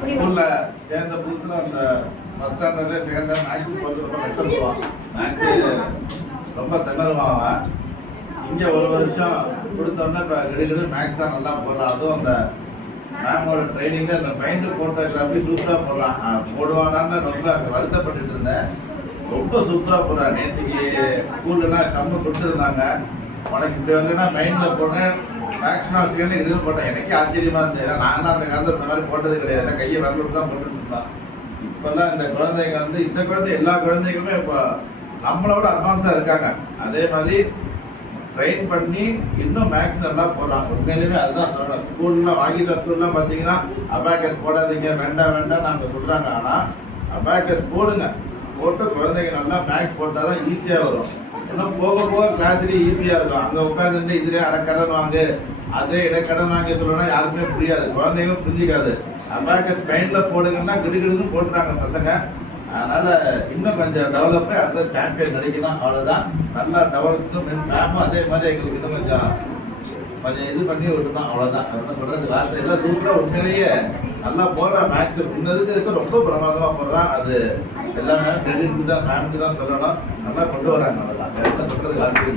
ஸ்கூல்ல சேர்ந்த புதுசுல அந்த ஃபர்ஸ்ட் ஸ்டாண்டர்ட்ல செகண்ட் ஸ்டாண்டர்ட் மேக்ஸ் போகிறது ரொம்ப கஷ்டப்படுவான். மேக்ஸ் ரொம்ப திணறுவான். இங்கே ஒரு வருஷம் கொடுத்தோன்னா இப்போ கிட்ட மேக்ஸ் தான் நல்லா போடுறான். அதுவும் அந்த மேமோட ட்ரைனிங்கில் அந்த மைண்டு ஃபோட்டோகிராஃபி சூப்பராக போடுறான். போடுவானான்னு ரொம்ப வருத்தப்பட்டுட்டு இருந்தேன். ரொம்ப சூப்பராக போடுறான். நேற்றுக்கு ஸ்கூல்லலாம் கம்மு கொடுத்துருந்தாங்க. உனக்கு இப்படி வரலன்னா மைண்டில் போனேன் மேக்ஸ்னா செகண்ட் கிரேட் போட்டேன். எனக்கே ஆச்சரியமாக இருந்தது. ஏன்னா நானும் அந்த காலத்தில் இந்த மாதிரி போட்டது கிடையாது. கையை வரலுக்கு தான் போட்டுட்டு இருந்தான். இப்போல்லாம் இந்த குழந்தைங்க இந்த குழந்தை எல்லா குழந்தைகளுமே இப்போ நம்மளோட அட்வான்ஸாக இருக்காங்க. அதே மாதிரி ட்ரெயின் பண்ணி இன்னும் மேக்ஸ் நல்லா போடுறாங்க. உண்மையிலுமே அதுதான் சொல்லணும். ஸ்கூல்லாம் வாங்கிட்ட ஸ்கூல்லாம் பார்த்தீங்கன்னா அபாக்கஸ் போடாதீங்க வேண்டாம் நாங்கள் சொல்கிறாங்க. ஆனால் அபாக்கஸ் போடுங்க. போட்டு குழந்தைங்க நல்லா மேக்ஸ் போட்டால் தான் ஈஸியாக வரும். இன்னும் போக போக கிளாஸ்லேயே ஈஸியாக இருக்கும். அங்கே உட்காந்துட்டு இதுலேயே அடக்கடன் வாங்கு அதே இடக்கடன் வாங்க சொல்லணும்னா யாருக்குமே புரியாது. குழந்தைங்களும் புரிஞ்சிக்காது. அபாக்கஸ் மைண்டில் போடுங்கன்னா கிடுகிடுன்னு போட்டுறாங்க பசங்க. அதனால் இன்னும் கொஞ்சம் டெவலப் அடுத்த சாம்பியன் கிடைக்கணும். அவ்வளோதான். நல்லா டெவலப் மேமும் அதே மாதிரி எங்களுக்கு இன்னும் கொஞ்சம் இது பண்ணி விட்டுதான். அவ்வளோதான். என்ன சொல்கிறது லாஸ்ட் எல்லாம் சூப்பராக உண்மையிலேயே நல்லா போடுறான். மேக்ஸ் முன்னதுக்கு ரொம்ப பிரமாதமாக போடுறான். அது எல்லாமே கிரெடிட் தான் மேமுக்கு தான் சொல்லணும். நல்லா கொண்டு வராங்க. அவ்வளோதான். என்ன சொல்கிறது லாஸ்ட்